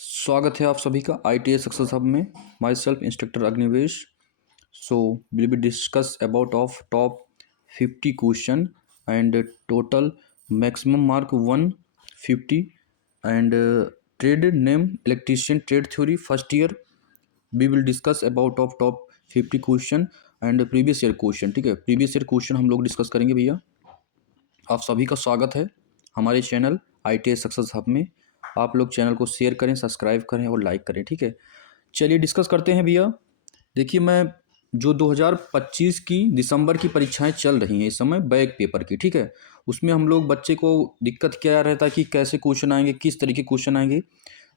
स्वागत है आप सभी का ITS सक्सेस हब में। Myself instructor Agnivesh. So will be discuss about of top 50 question and total maximum mark 150 and trade name electrician trade theory first year. We will discuss about of top 50 question and previous year question. ठीक है, previous year question हम लोग discuss करेंगे भैया। आप सभी का स्वागत है हमारे चैनल ITS सक्सेस हब में। आप लोग चैनल को शेयर करें, सब्सक्राइब करें और लाइक करें। ठीक है, चलिए डिस्कस करते हैं भैया। देखिए, मैं जो 2025 की दिसंबर की परीक्षाएं चल रही हैं इस समय बैक पेपर की, ठीक है, उसमें हम लोग बच्चे को दिक्कत क्या रहता है कि कैसे क्वेश्चन आएंगे, किस तरीके क्वेश्चन आएंगे,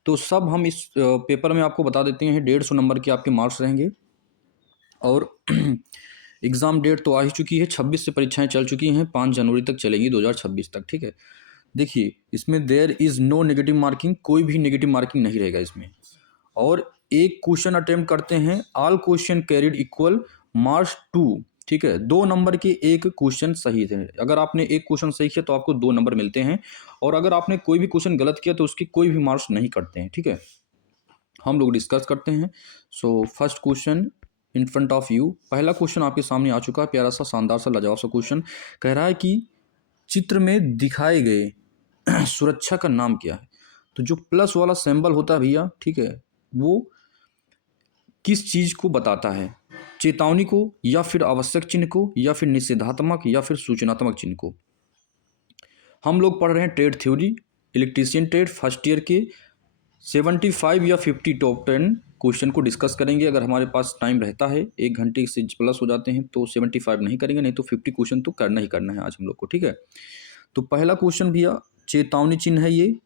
तो सब हम इस पेपर में आपको बता देते हैं। 150 नंबर के आपके मार्क्स रहेंगे और एग्ज़ाम डेट तो आ ही चुकी है, 26 से परीक्षाएं चल चुकी हैं, 5 जनवरी तक चलेंगी 2026 तक। ठीक है, देखिए इसमें there is no negative marking, कोई भी नेगेटिव मार्किंग नहीं रहेगा इसमें। और एक क्वेश्चन अटेम्प्ट करते हैं, all question carried equal marks 2। ठीक है, 2 नंबर के एक क्वेश्चन सही थे। अगर आपने एक क्वेश्चन सही किया तो आपको 2 नंबर मिलते हैं, और अगर आपने कोई भी क्वेश्चन गलत किया तो उसकी कोई भी मार्क्स नहीं कटते हैं। ठीक है, हम लोग डिस्कस करते हैं। So first question in front of you, पहला क्वेश्चन आपके सामने आ चुका है, प्यारा सा शानदार सा लाजवाब सा क्वेश्चन। कह रहा है कि चित्र में दिखाए गए सुरक्षा का नाम क्या है। तो जो प्लस वाला सिंबल होता है भैया, ठीक है, वो किस चीज़ को बताता है? चेतावनी को, या फिर आवश्यक चिन्ह को, या फिर निषेधात्मक, या फिर सूचनात्मक चिन्ह को। हम लोग पढ़ रहे हैं trade theory, electrician trade first year के 75 या 50 टॉप 10 क्वेश्चन को डिस्कस करेंगे। अगर हमारे पास टाइम रहता है, 1 घंटे से प्लस हो जाते हैं, तो 75 नहीं करेंगे, नहीं तो 50 क्वेश्चन तो करना ही करना है आज हम लोग को। ठीक है, तो पहला क्वेश्चन भैया, चेतावनी चिन्ह है ये?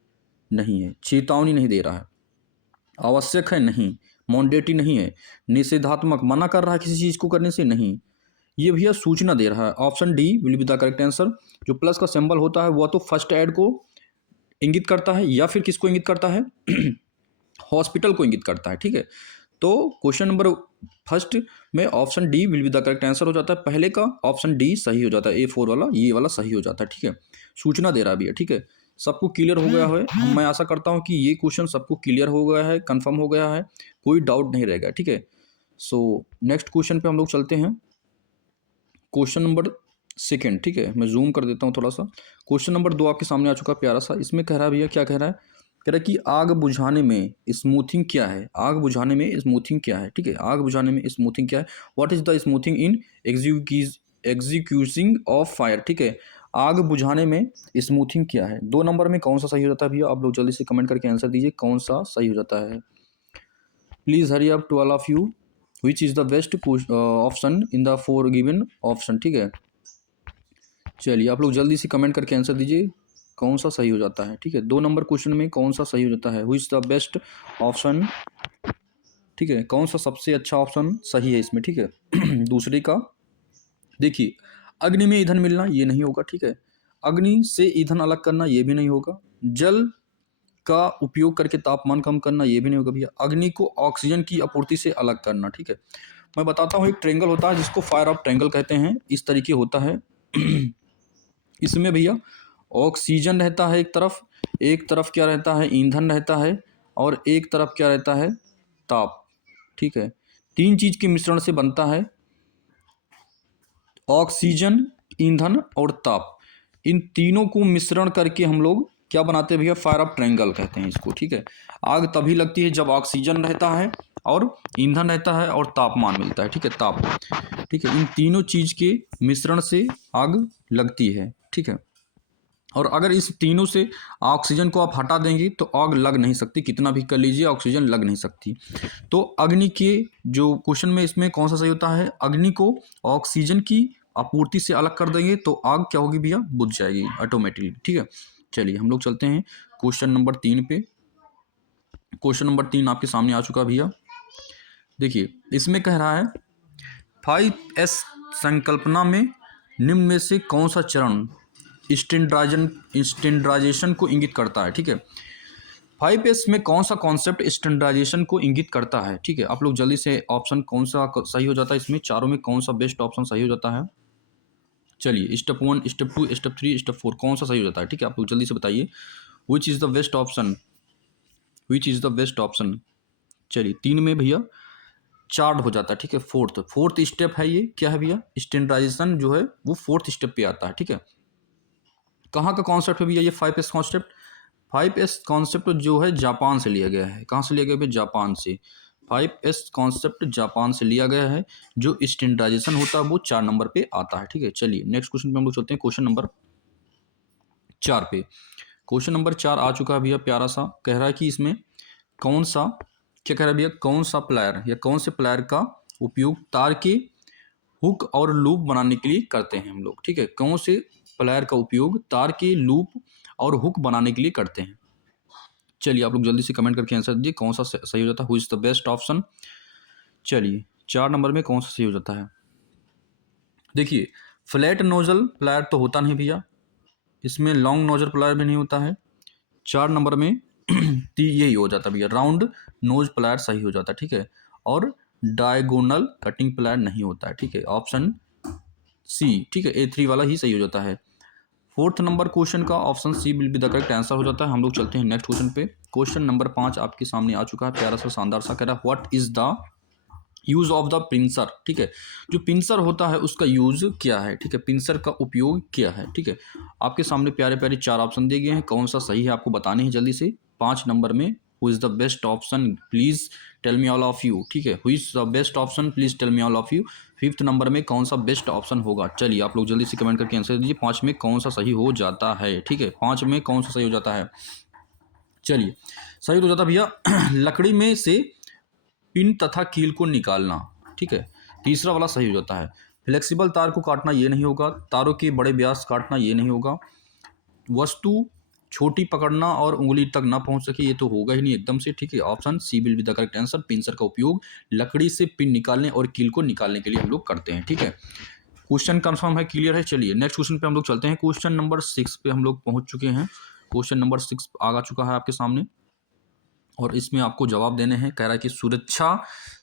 नहीं है, चेतावनी नहीं दे रहा है। आवश्यक है? नहीं। मॉन्डेटरी नहीं है। निषेधात्मक, मना कर रहा है किसी चीज़ को करने से? नहीं। ये भैया सूचना दे रहा है। Option D will be the correct answer. जो प्लस का सिंबल होता है वह तो फर्स्ट एड को इंगित करता है, या फिर किसको इंगित करता है? हॉस्पिटल को इंगित करता है। ठीक है, तो क्वेश्चन नंबर फर्स्ट में option D will be the correct answer हो जाता है। पहले का ऑप्शन डी सही हो जाता है, A4 वाला, ये वाला सही हो जाता है। ठीक है, सूचना दे रहा है भैया। ठीक है, सबको क्लियर हो गया है? मैं आशा करता हूँ कि ये क्वेश्चन सबको क्लियर हो गया है, कंफर्म हो गया है, कोई डाउट नहीं रहेगा। ठीक है, सो नेक्स्ट क्वेश्चन पे हम लोग चलते हैं। क्वेश्चन नंबर सेकेंड, ठीक है, मैं जूम कर देता हूँ थोड़ा सा। क्वेश्चन नंबर 2 आपके सामने आ चुका है, प्यारा सा। इसमें कह रहा है भैया, क्या कह रहा है? कह रहा है कि आग बुझाने में स्मूथिंग क्या है? आग बुझाने में स्मूथिंग क्या है? ठीक है, आग बुझाने में स्मूथिंग क्या है? What is the smoothing in extinguishing of fire? ठीक है, आग बुझाने में स्मूथिंग क्या है? 2 नंबर में कौन सा सही हो जाता है भैया? आप लोग जल्दी से कमेंट करके आंसर दीजिए, कौन सा सही हो जाता है। Please hurry up to all of you, which is the best option in the 4 given option. ठीक है, चलिए आप लोग जल्दी से कमेंट करके आंसर दीजिए, कौन सा सही हो जाता है। ठीक है, 2 नंबर क्वेश्चन में कौन सा सही हो जाता है? Which the best option? ठीक है, कौन सा सबसे अच्छा ऑप्शन सही है इसमें? ठीक है, दूसरे का देखिए, अग्नि में ईंधन मिलना ये नहीं होगा। ठीक है, अग्नि से ईंधन अलग करना ये भी नहीं होगा। जल का उपयोग करके तापमान कम करना ये भी नहीं होगा भैया। अग्नि को ऑक्सीजन की आपूर्ति से अलग करना। ठीक है, मैं बताता हूँ, एक ट्रेंगल होता है जिसको फायर ऑफ ट्रेंगल कहते हैं, इस तरीके होता है। इसमें भैया ऑक्सीजन रहता है एक तरफ क्या रहता है? ईंधन रहता है, और एक तरफ क्या रहता है? ताप। ठीक है, 3 चीज़ के मिश्रण से बनता है ऑक्सीजन, ईंधन और ताप। इन तीनों को मिश्रण करके हम लोग क्या बनाते हैं भैया? फायर ऑफ ट्रायंगल कहते हैं इसको। ठीक है, आग तभी लगती है जब ऑक्सीजन रहता है और ईंधन रहता है और तापमान मिलता है। ठीक है, ताप। ठीक है, इन तीनों चीज़ के मिश्रण से आग लगती है। ठीक है, और अगर इस तीनों से ऑक्सीजन को आप हटा देंगे तो आग लग नहीं सकती, कितना भी कर लीजिए ऑक्सीजन लग नहीं सकती। तो अग्नि के जो क्वेश्चन में इसमें कौन सा सही होता है? अग्नि को ऑक्सीजन की आपूर्ति से अलग कर देंगे तो आग क्या होगी भैया? बुझ जाएगी ऑटोमेटिकली। ठीक है, चलिए हम लोग चलते हैं क्वेश्चन नंबर 3 पे। क्वेश्चन नंबर 3 आपके सामने आ चुका भैया। देखिए, इसमें कह रहा है 5S संकल्पना में निम्न में से कौन सा चरण स्टैंडर्डाइजेशन को इंगित करता है? ठीक है, 5S में कौन सा कॉन्सेप्ट स्टैंडर्डाइजेशन को इंगित करता है? ठीक है, आप लोग जल्दी से ऑप्शन कौन सा सही हो जाता है इसमें चारों में, कौन सा बेस्ट ऑप्शन सही हो जाता है? चलिए, स्टेप 1, स्टेप 2, स्टेप 3, स्टेप 4, कौन सा सही हो जाता है? ठीक है, आप लोग जल्दी से बताइए, विच is the best option? Which is the best option. चलिए 3 में भैया चार्ट हो जाता है, ठीक है। फोर्थ स्टेप है ये, क्या है भैया, स्टैंडर्डाइजेशन जो है वो फोर्थ स्टेप पे आता है, ठीक है। कहाँ का कॉन्सेप्ट है भैया ये 5S कॉन्सेप्ट। 5S कॉन्सेप्ट जो है जापान से लिया गया है। कहाँ से लिया गया भैया, जापान से। 5S कॉन्सेप्ट जापान से लिया गया है। जो स्टैंडर्डाइजेशन होता है वो 4 नंबर पे आता है, ठीक है। चलिए नेक्स्ट क्वेश्चन पे हम लोग चलते हैं, क्वेश्चन नंबर 4 पे। क्वेश्चन नंबर 4 आ चुका है भैया, प्यारा सा कह रहा है कि इसमें कौन सा, क्या कह रहा है भैया, कौन सा प्लायर या कौन से प्लायर का उपयोग तार के हुक और लूप बनाने के लिए करते हैं हम लोग, ठीक है। कौन से प्लायर का उपयोग तार के लूप और हुक बनाने के लिए करते हैं। चलिए आप लोग जल्दी से कमेंट करके आंसर दीजिए कौन सा सही हो जाता है, who is the best option. चलिए 4 नंबर में कौन सा सही हो जाता है। देखिए फ्लैट नोजल प्लायर तो होता नहीं भैया, इसमें लॉन्ग नोजल प्लायर भी नहीं होता है। 4 नंबर में यही हो जाता है भैया, राउंड नोज प्लायर सही हो जाता है, ठीक है। और डायगोनल कटिंग प्लायर नहीं होता है, ठीक है। ऑप्शन सी, ठीक है, A3 वाला ही सही हो जाता है। 4th नंबर क्वेश्चन का option C will be the correct answer हो जाता है। हम लोग चलते हैं नेक्स्ट क्वेश्चन पे। क्वेश्चन नंबर 5 आपके सामने आ चुका है, प्यारा सा शानदार सा, कह रहा है what is the use of the pincer, ठीक है। जो पिंसर होता है उसका यूज क्या है, ठीक है, पिंसर का उपयोग क्या है, ठीक है। आपके सामने प्यारे प्यारे 4 ऑप्शन दिए गए हैं, कौन सा सही है आपको बताने हैं जल्दी से। 5 नंबर में who is the best option, please tell me all of you, ठीक है, who is the best option, please tell me all of you. 5th number में कौन सा बेस्ट ऑप्शन होगा। चलिए आप लोग जल्दी से कमेंट करके आंसर दीजिए 5 में कौन सा सही हो जाता है, ठीक है। 5 में कौन सा सही हो जाता है। चलिए सही हो जाता है भैया लकड़ी में से पिन तथा कील को निकालना, ठीक है। तीसरा वाला सही हो जाता है। फ्लेक्सिबल तार को काटना ये नहीं होगा, तारों के बड़े व्यास काटना ये नहीं होगा, वस्तु छोटी पकड़ना और उंगली तक ना पहुंच सके ये तो होगा ही नहीं एकदम से, ठीक है। Option C will be the correct answer. Pincer का उपयोग लकड़ी से पिन निकालने और कील को निकालने के लिए हम लोग करते हैं, ठीक है। क्वेश्चन कंफर्म है, क्लियर है। चलिए नेक्स्ट क्वेश्चन पे हम लोग चलते हैं। क्वेश्चन नंबर 6 पे हम लोग पहुंच चुके हैं। क्वेश्चन नंबर 6 आ चुका है आपके सामने और इसमें आपको जवाब देने हैं। कह रहा है कि सुरक्षा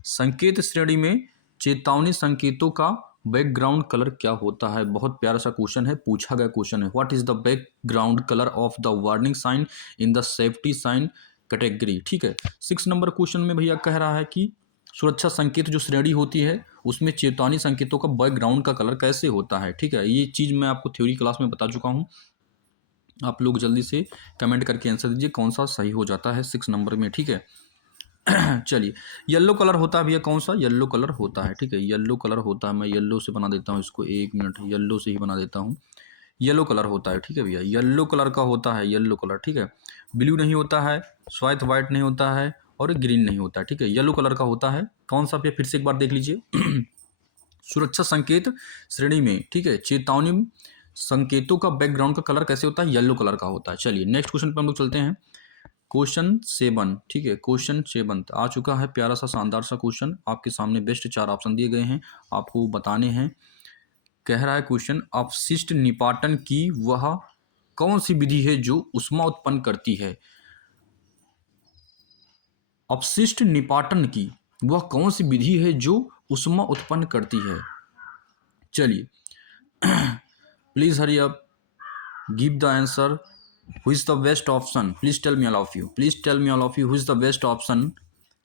संकेत श्रेणी में चेतावनी संकेतों का बैकग्राउंड कलर क्या होता है। बहुत प्यारा सा क्वेश्चन है, पूछा गया क्वेश्चन है। What is the background colour of the warning sign in the safety sign category, ठीक है। 6 नंबर क्वेश्चन में भैया कह रहा है कि सुरक्षा संकेत जो श्रेणी होती है उसमें चेतावनी संकेतों का बैकग्राउंड का कलर कैसे होता है, ठीक है। ये चीज़ मैं आपको थ्योरी क्लास में बता चुका हूँ। आप लोग जल्दी से कमेंट करके आंसर दीजिए कौन सा सही हो जाता है 6 नंबर में, ठीक है। चलिए येलो कलर होता है भैया, कौन सा येलो कलर होता है, ठीक है। येलो कलर होता है, मैं येलो से बना देता हूँ इसको, 1 मिनट, येलो से ही बना देता हूँ। येलो कलर होता है, ठीक है भैया, येलो कलर का होता है, येलो कलर, ठीक है। ब्लू नहीं होता है, श्वेत वाइट नहीं होता है और ग्रीन नहीं होता है, ठीक है। येलो कलर का होता है, कौन सा भैया फिर से एक बार देख लीजिए सुरक्षा संकेत श्रेणी में, ठीक है, चेतावनी संकेतों का बैकग्राउंड का कलर कैसे होता है, येलो कलर का होता है। चलिए नेक्स्ट क्वेश्चन पे हम लोग चलते हैं। क्वेश्चन 7, ठीक है, क्वेश्चन 7 आ चुका है, प्यारा सा शानदार सा क्वेश्चन आपके सामने। बेस्ट 4 ऑप्शन दिए गए हैं, आपको बताने हैं। कह रहा है क्वेश्चन अपशिष्ट निपाटन की वह कौन सी विधि है जो ऊष्मा उत्पन्न करती है। अपशिष्ट निपाटन की वह कौन सी विधि है जो ऊष्मा उत्पन्न करती है। चलिए please hurry up, give the answer, who is the best option, please tell me all of you, please tell me all of you who is the best option.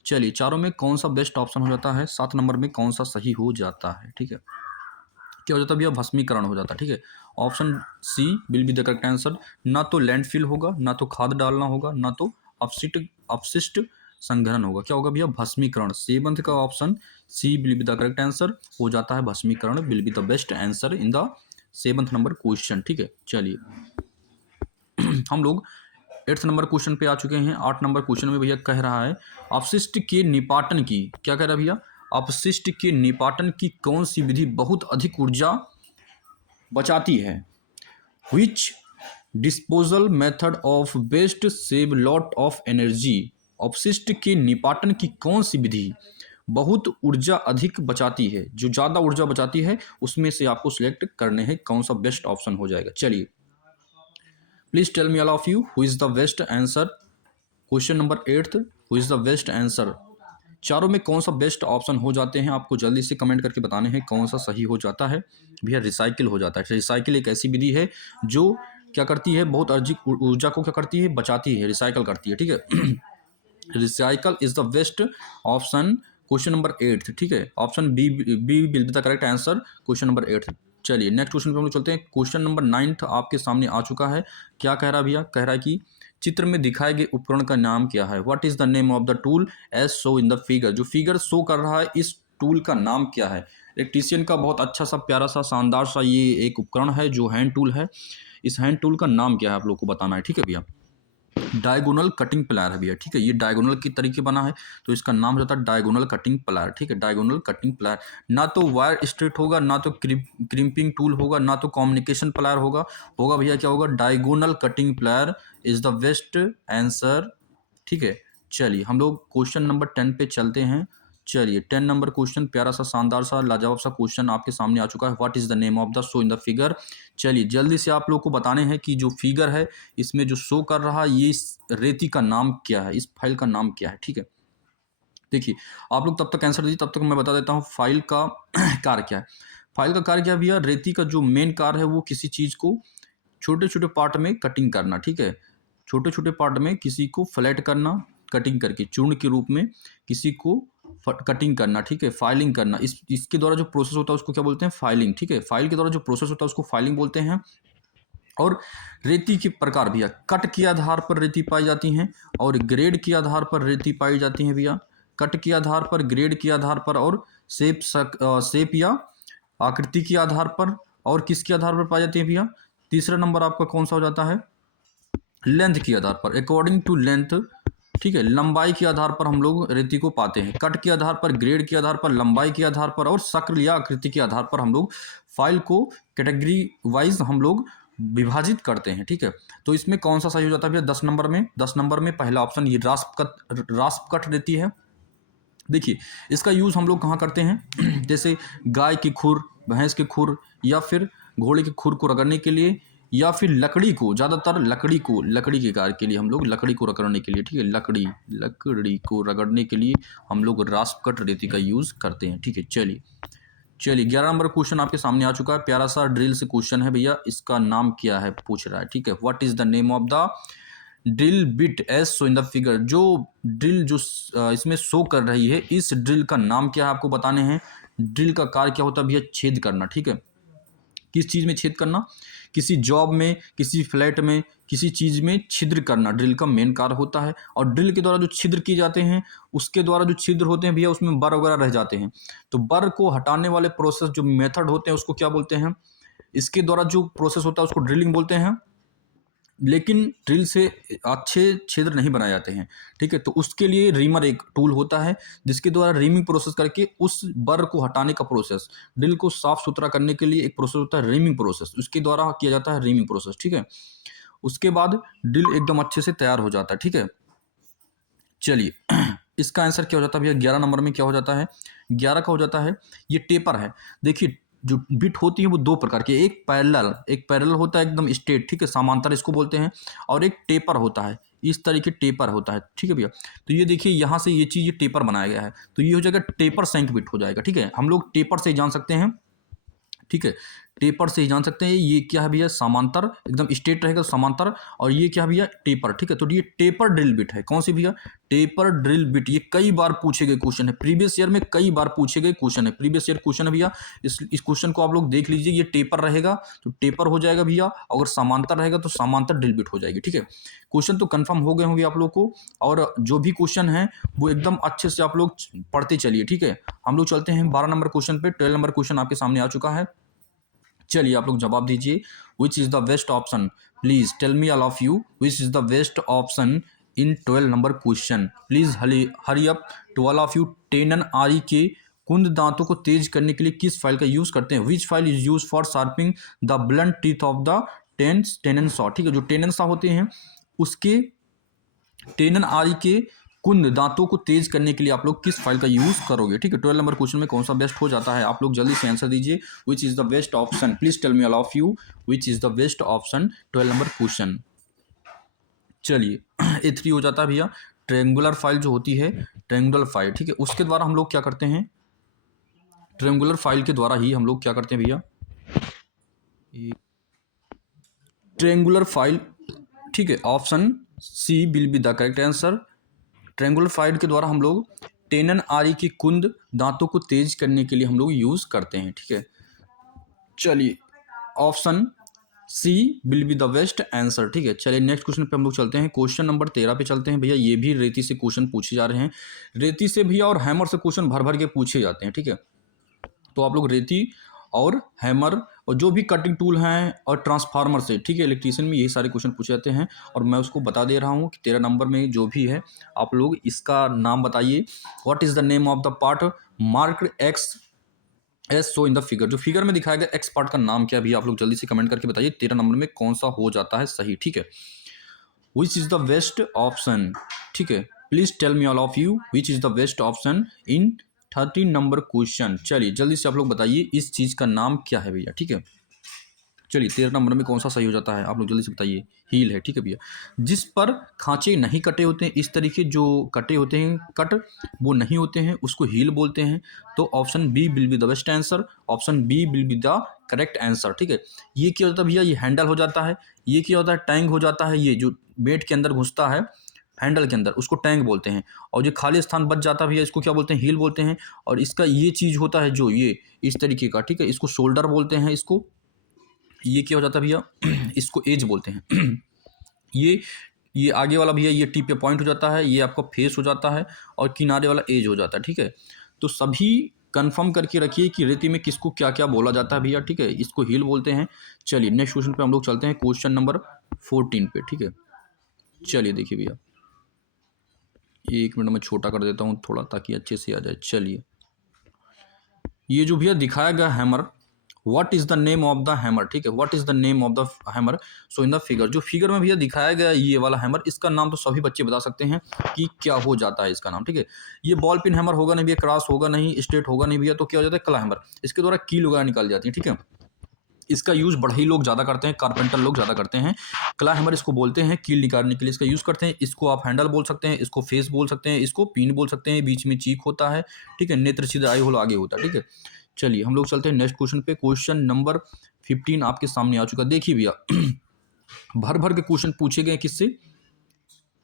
चलिए चारों में कौन सा बेस्ट ऑप्शन हो जाता है, 7 नंबर में कौन सा सही हो जाता है, ठीक है। क्या हो जाता है भैया, भस्मीकरण हो जाता है, ठीक है। Option C will be the correct answer. ना तो लैंडफिल होगा, ना तो खाद डालना होगा, ना तो अपशिष्ट संग्रहण होगा। क्या होगा भैया, भस्मीकरण। 7th का option C will be the correct answer हो जाता है, भस्मीकरण will be the best answer in the 7th number question, ठीक है। चलिए हम लोग 8th नंबर क्वेश्चन पे आ चुके हैं। 8 नंबर क्वेश्चन में भैया कह रहा है अपशिष्ट के निपाटन की, क्या कह रहा है भैया, अपशिष्ट के निपाटन की कौन सी विधि बहुत अधिक ऊर्जा बचाती है। Which disposal method of best save lot of energy. अपशिष्ट के निपाटन की कौन सी विधि बहुत ऊर्जा अधिक बचाती है, जो ज़्यादा ऊर्जा बचाती है, उसमें से आपको सिलेक्ट करने हैं कौन सा बेस्ट ऑप्शन हो जाएगा। चलिए please tell me all of you who is the best answer. Question number 8th, who is the best answer. चारों में कौन सा बेस्ट ऑप्शन हो जाते हैं, आपको जल्दी से कमेंट करके बताने हैं कौन सा सही हो जाता है। भैया रिसाइकिल हो जाता है। रिसाइकिल एक ऐसी विधि है जो क्या करती है, बहुत अधिक ऊर्जा को क्या करती है, बचाती है, रिसाइकिल करती है, ठीक है। Recycle is the best option, question number 8, ठीक है। Option B B will be the correct answer, question number 8। चलिए नेक्स्ट क्वेश्चन पे हम लोग चलते हैं। क्वेश्चन नंबर 9 आपके सामने आ चुका है। क्या कह रहा है भैया? कह रहा है कि चित्र में दिखाए गए उपकरण का नाम क्या है? What is the name of the tool as show in the figure? जो फिगर शो कर रहा है इस टूल का नाम क्या है? इलेक्ट्रीशियन का बहुत अच्छा सा प्यारा सा शानदार सा ये एक उपकरण है जो हैंड टूल है। इस हैंड टूल का नाम क्या है आप लोग को बताना है, ठीक है भैया। डायगोनल कटिंग प्लायर है भैया, ठीक है। ये डायगोनल की तरीके बना है तो इसका नाम हो जाता है डायगोनल कटिंग प्लायर, ठीक है। Diagonal cutting plier. ना तो वायर स्ट्रेट होगा, ना तो क्रिम्पिंग टूल होगा, ना तो कम्युनिकेशन प्लायर होगा। होगा भैया क्या होगा? Diagonal cutting plier is the best answer, ठीक है। चलिए हम लोग क्वेश्चन नंबर 10 पे चलते हैं। चलिए 10 नंबर क्वेश्चन, प्यारा सा शानदार सा लाजवाब सा क्वेश्चन आपके सामने आ चुका है। What is the name of the show in the figure? चलिए जल्दी से आप लोग को बताने हैं कि जो फिगर है इसमें जो शो कर रहा है ये इस रेती का नाम क्या है, इस फाइल का नाम क्या है, ठीक है। देखिए आप लोग तब तक आंसर दीजिए, तब तक मैं बता देता हूँ फाइल का कार्य क्या है। फाइल का कार्य क्या है भैया? रेती का जो मेन कार्य है वो किसी चीज़ को छोटे छोटे पार्ट में कटिंग करना, ठीक है। छोटे छोटे पार्ट में किसी को फ्लैट करना, कटिंग करके चूर्ण के रूप में किसी को कटिंग करना, ठीक है। फाइलिंग करना, इसके द्वारा जो प्रोसेस होता है उसको क्या बोलते हैं? फाइलिंग, ठीक है। फाइल के द्वारा जो प्रोसेस होता है उसको फाइलिंग बोलते हैं। और रेती के प्रकार भैया, कट के आधार पर रेती पाई जाती हैं और ग्रेड के आधार पर रेती पाई जाती हैं भैया। कट के आधार पर, ग्रेड के आधार पर और शेप या आकृति के आधार पर, और किसके आधार पर पाई जाती है भैया? तीसरा नंबर आपका कौन सा हो जाता है? लेंथ के आधार पर, अकॉर्डिंग टू लेंथ, ठीक है। लंबाई के आधार पर हम लोग रेती को पाते हैं। कट के आधार पर, ग्रेड के आधार पर, लंबाई के आधार पर और शक्ल या आकृति के आधार पर हम लोग फाइल को कैटेगरी वाइज हम लोग विभाजित करते हैं, ठीक है। तो इसमें कौन सा सही हो जाता है भैया? 10 नंबर में, 10 नंबर में पहला ऑप्शन ये रास्प कट रेती है। देखिए इसका यूज़ हम लोग कहाँ करते हैं? जैसे गाय की खुर, भैंस के खुर, या फिर घोड़े के खुर को रगड़ने के लिए, या फिर लकड़ी को, ज़्यादातर लकड़ी के कार्य के लिए हम लोग लकड़ी को रगड़ने के लिए, ठीक है। लकड़ी को रगड़ने के लिए हम लोग रास्प कट रेती का यूज़ करते हैं, ठीक है। चलिए 11 नंबर क्वेश्चन आपके सामने आ चुका है। प्यारा सा ड्रिल से क्वेश्चन है भैया। इसका नाम क्या है पूछ रहा है, ठीक है। What is the name of the drill bit as so in the figure? जो ड्रिल जो इसमें शो कर रही है इस ड्रिल का नाम क्या है आपको बताने हैं। ड्रिल का कार्य क्या होता है भैया? छेद करना, ठीक है। किस चीज़ में छेद करना? किसी जॉब में, किसी फ्लैट में, किसी चीज़ में छिद्र करना ड्रिल का मेन कार्य होता है। और ड्रिल के द्वारा जो छिद्र किए जाते हैं उसके द्वारा जो छिद्र होते हैं भैया उसमें बर वगैरह रह जाते हैं। तो बर को हटाने वाले प्रोसेस जो मेथड होते हैं उसको क्या बोलते हैं? इसके द्वारा जो प्रोसेस होता है उसको ड्रिलिंग बोलते हैं। लेकिन ड्रिल से अच्छे छिद्र नहीं बनाए जाते हैं, ठीक है। तो उसके लिए रीमर एक टूल होता है जिसके द्वारा रीमिंग प्रोसेस करके उस बर को हटाने का प्रोसेस, ड्रिल को साफ सुथरा करने के लिए एक प्रोसेस होता है रीमिंग प्रोसेस, उसके द्वारा किया जाता है रीमिंग प्रोसेस, ठीक है। उसके बाद ड्रिल एकदम अच्छे से तैयार हो जाता है, ठीक है। चलिए इसका आंसर क्या हो जाता है भैया? 11 नंबर में क्या हो जाता है? 11 का हो जाता है ये टेपर है। देखिए जो बिट होती है वो दो प्रकार की, एक पैरेलल होता है एकदम स्ट्रेट, ठीक है, समांतर इसको बोलते हैं। और एक टेपर होता है, इस तरीके टेपर होता है, ठीक है भैया। तो ये देखिए यहाँ से ये चीज़ ये टेपर बनाया गया है तो ये हो जाएगा टेपर सेंक बिट हो जाएगा, ठीक है। हम लोग टेपर से ही जान सकते हैं, ठीक है। टेपर से ही जान सकते हैं ये क्या है भैया? समांतर, एकदम स्ट्रेट रहेगा समांतर। और ये क्या है भैया? टेपर, ठीक है। तो ये टेपर ड्रिल बिट है। कौन सी भैया? Taper drill bit. ये कई बार पूछे गए क्वेश्चन है, प्रीवियस ईयर में कई बार पूछे गए क्वेश्चन है, प्रीवियस ईयर क्वेश्चन है भैया। इस क्वेश्चन को आप लोग देख लीजिए। ये टेपर रहेगा तो टेपर हो जाएगा भैया, अगर समांतर रहेगा तो समांतर ड्रिल बिट हो जाएगी, ठीक है। क्वेश्चन तो कंफर्म हो गए होंगे आप लोग को, और जो भी क्वेश्चन है वो एकदम अच्छे से आप लोग पढ़ते चलिए, ठीक है। हम लोग चलते हैं 12 नंबर क्वेश्चन पे। 12 नंबर क्वेश्चन आपके सामने आ चुका है। चलिए आप लोग जवाब दीजिए। Which is the best option? Please tell me all of you which is the best option in 12 number question. Please hurry up to all of you. Tenon आरी के कुंद दांतों को तेज करने के लिए किस फाइल का यूज करते हैं? Which file is use for sharping the blunt teeth of the tenon saw, ठीक है। जो टेनन सॉ होते हैं उसके टेनन आरी के कुंद दांतों को तेज करने के लिए आप लोग किस फाइल का यूज करोगे, ठीक है। 12 नंबर क्वेश्चन में कौन सा बेस्ट हो जाता है? आप लोग जल्दी से आंसर दीजिए। Which is the best option? Please tell me all of you which is the best option 12 number question. चलिए A3 हो जाता है भैया। ट्रेंगुलर फाइल जो होती है, ट्रेंगुलर फाइल, ठीक है, उसके द्वारा हम लोग क्या करते हैं? ट्रेंगुलर फाइल के द्वारा ही हम लोग क्या करते हैं भैया? ट्रेंगुलर फाइल, ठीक है। Option C will be the correct answer. Triangular file के द्वारा हम लोग टेनन आरी की कुंद दांतों को तेज करने के लिए हम लोग यूज करते हैं, ठीक है। चलिए option C will be the best answer, ठीक है। चलिए नेक्स्ट क्वेश्चन पे हम लोग चलते हैं। क्वेश्चन नंबर 13 पे चलते हैं भैया। ये भी रेती से क्वेश्चन पूछे जा रहे हैं। रेती से भैया और हैमर से क्वेश्चन भर भर के पूछे जाते हैं, ठीक है। तो आप लोग रेती और हैमर और जो भी कटिंग टूल हैं और ट्रांसफार्मर से, ठीक है, इलेक्ट्रीशियन में यही सारे क्वेश्चन पूछे जाते हैं। और मैं उसको बता दे रहा हूँ कि 13 नंबर में जो भी है आप लोग इसका नाम बताइए। What is the name of the part marked x S so in the figure. जो फिगर में दिखाया गया एक्स पार्ट का नाम क्या है भैया, आप लोग जल्दी से कमेंट करके बताइए 13 नंबर में कौन सा हो जाता है सही, ठीक है। Which is the best option, ठीक है। Please tell me all of you which is the best option in 13 number question. चलिए जल्दी से आप लोग बताइए इस चीज का नाम क्या है भैया, ठीक है। चलिए 13 नंबर में कौन सा सही हो जाता है आप लोग जल्दी से बताइए। हील है, ठीक है भैया। जिस पर खांचे नहीं कटे होते हैं, इस तरीके जो कटे होते हैं कट वो नहीं होते हैं उसको हील बोलते हैं। तो option B will be the best answer, option B will be the correct answer, ठीक है। ये क्या होता है भैया, ये हैंडल हो जाता है। ये क्या होता है, टैंक हो जाता है। ये जो बेट के अंदर घुसता है हैंडल के अंदर उसको टैंक बोलते हैं। और जो खाली स्थान बच जाता है भैया इसको क्या बोलते हैं, हील बोलते हैं। और इसका ये चीज़ होता है जो ये इस तरीके का, ठीक है, इसको शोल्डर बोलते हैं। इसको ये क्या हो जाता है भैया इसको एज बोलते हैं। ये आगे वाला भैया ये टी पे पॉइंट हो जाता है, ये आपका फेस हो जाता है और किनारे वाला एज हो जाता है, ठीक है। तो सभी कंफर्म करके रखिए कि रेती में किसको क्या क्या बोला जाता है भैया, ठीक है। इसको हील बोलते हैं। चलिए नेक्स्ट क्वेश्चन पे हम लोग चलते हैं, क्वेश्चन नंबर 14 पे, ठीक है। चलिए देखिए भैया, 1 मिनट में छोटा कर देता हूँ थोड़ा ताकि अच्छे से आ जाए। चलिए ये जो भैया दिखाया गया hammer, what is the name of the hammer, ठीक है। What is the name of the hammer so in the figure. जो फिगर में भैया दिखाया गया ये वाला हैमर, इसका नाम तो सभी बच्चे बता सकते हैं कि क्या हो जाता है इसका नाम, ठीक है। ये बॉल पिन हैमर होगा नहीं भैया, क्रॉस होगा नहीं, स्ट्रेट होगा नहीं भैया, तो क्या हो जाता है क्ला हैमर। इसके द्वारा कील वगैरह निकाल जाती है, ठीक है। इसका यूज़ बढ़ई लोग ज़्यादा करते हैं, कारपेंटर लोग ज़्यादा करते हैं। क्ला हैमर इसको बोलते हैं, कील निकालने के लिए इसका यूज़ करते हैं। इसको आप हैंडल बोल सकते हैं, इसको फेस बोल सकते हैं, इसको पिन बोल सकते हैं। बीच में चीक होता है, ठीक है, नेत्र छिद्र आई होल आगे होता है, ठीक है। चलिए हम लोग चलते हैं नेक्स्ट क्वेश्चन पे। क्वेश्चन नंबर 15 आपके सामने आ चुका। देखिए भैया भर भर के क्वेश्चन पूछे गए किससे,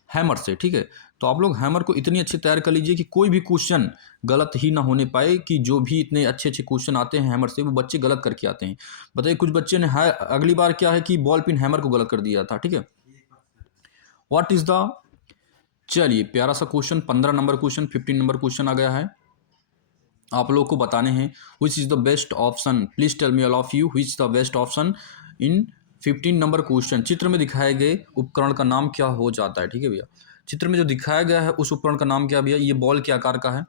हैमर से, ठीक है। तो आप लोग हैमर को इतनी अच्छी तैयार कर लीजिए कि कोई भी क्वेश्चन गलत ही ना होने पाए। कि जो भी इतने अच्छे अच्छे क्वेश्चन आते हैं हैमर से वो बच्चे गलत करके आते हैं। बताइए कुछ बच्चे ने है अगली बार क्या है कि बॉल पिन हैमर को गलत कर दिया था, ठीक है। व्हाट इज द, चलिए प्यारा सा question 15 number question 15 number question आ गया है। आप लोग को बताने हैं which is the best option. Please tell me all of you which is the best option in 15 number question. चित्र में दिखाए गए उपकरण का नाम क्या हो जाता है, ठीक है भैया। चित्र में जो दिखाया गया है उस उपकरण का नाम क्या भैया, ये बॉल के आकार का है,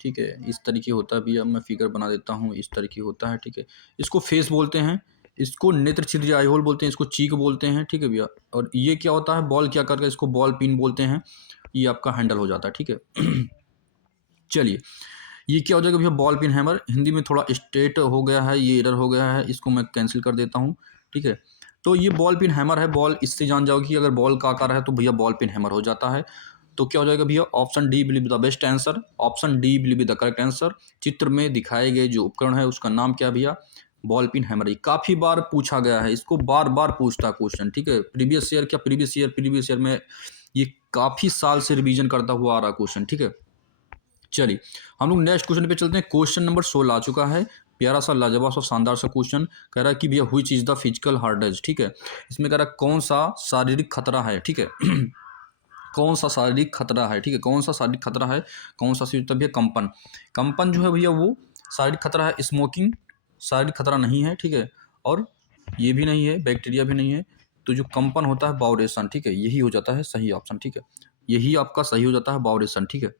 ठीक है। इस तरीके होता है भैया, मैं फिगर बना देता हूँ, इस तरीके होता है, ठीक है। इसको फेस बोलते हैं, इसको नेत्र छिद्र आई होल बोलते हैं, इसको चीक बोलते हैं, ठीक है भैया। और ये क्या होता है बॉल के आकार का, इसको बॉल पिन बोलते हैं। ये आपका हैंडल हो जाता है, ठीक है। चलिए ये क्या हो जाएगा भैया, बॉल पिन हैमर। हिंदी में थोड़ा स्ट्रेट हो गया है, ये एरर हो गया है, इसको मैं कैंसिल कर देता हूँ, ठीक है। तो ये बॉल पिन हैमर है। बॉल इससे जान जाओ कि अगर बॉल का आकार है तो भैया बॉल पिन हैमर हो जाता है। तो क्या हो जाएगा भैया, option D will be the best answer, option D will be the correct answer. चित्र में दिखाए गए जो उपकरण है उसका नाम क्या भैया, बॉल पिन हैमर। काफ़ी बार पूछा गया है, इसको बार बार पूछता क्वेश्चन, ठीक है। प्रीवियस ईयर क्या प्रीवियस ईयर में ये काफ़ी साल से रिवीजन करता हुआ आ रहा क्वेश्चन, ठीक है। चलिए हम लोग नेक्स्ट क्वेश्चन पे चलते हैं। क्वेश्चन नंबर 16 आ चुका है। प्यारा सा लाजवाब सा शानदार सा क्वेश्चन कह रहा है कि भैया व्हिच इज द फिजिकल हार्डेज, ठीक है। इसमें कह रहा है कौन सा शारीरिक खतरा है, ठीक है। कौन सा शारीरिक खतरा है, ठीक है। कौन सा शारीरिक खतरा है, कौन सा सीट भैया, कंपन। कंपन जो है भैया वो शारीरिक खतरा है। स्मोकिंग शारीरिक खतरा नहीं है, ठीक है। और ये भी नहीं है, बैक्टीरिया भी नहीं है। तो जो कंपन होता है बाउरेशन, ठीक है, यही हो जाता है सही ऑप्शन, ठीक है। यही आपका सही हो जाता है बाउरेशन, ठीक है।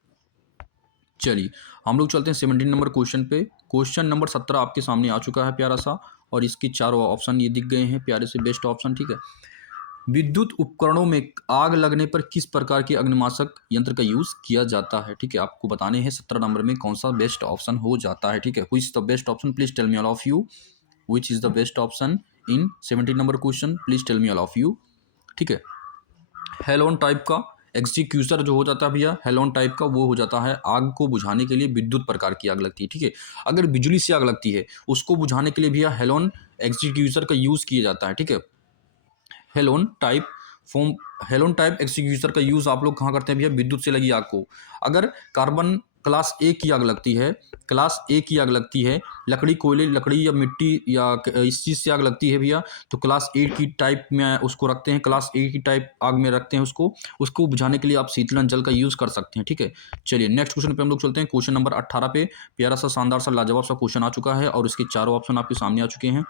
चलिए हम लोग चलते हैं 17 नंबर क्वेश्चन पे। क्वेश्चन नंबर 17 आपके सामने आ चुका है प्यारा सा, और इसके चारों ऑप्शन ये दिख गए हैं प्यारे से बेस्ट ऑप्शन, ठीक है। विद्युत उपकरणों में आग लगने पर किस प्रकार के अग्निमाशक यंत्र का यूज किया जाता है, ठीक है। आपको बताने हैं 17 नंबर में कौन सा बेस्ट ऑप्शन हो जाता है, ठीक है। Which is the best option, please tell me all of you which is the best option in 17 number question, please tell me all of you, ठीक है। हेलोन टाइप का एग्जीक्यूटर जो हो जाता है भैया, हेलोन टाइप का वो हो जाता है आग को बुझाने के लिए विद्युत प्रकार की आग लगती है, ठीक है। अगर बिजली से आग लगती है उसको बुझाने के लिए भैया हेलोन एग्जीक्यूटर का यूज़ किया जाता है, ठीक है। Halon type form halon type extinguisher का यूज़ आप लोग कहाँ करते हैं भैया? विद्युत से लगी आग को। अगर कार्बन क्लास ए की आग लगती है, क्लास ए की आग लगती है, लकड़ी कोयले लकड़ी या मिट्टी या इस चीज़ से आग लगती है भैया, तो क्लास ए की टाइप में उसको रखते हैं, क्लास ए की टाइप आग में रखते हैं उसको बुझाने के लिए आप शीतलन जल का यूज़ कर सकते हैं, ठीक है। चलिए नेक्स्ट क्वेश्चन पे हम लोग चलते हैं। क्वेश्चन नंबर 18 पे प्यारा सा शानदार सा लाजवाब सा क्वेश्चन आ चुका है और इसके चारों ऑप्शन आपके सामने आ चुके हैं।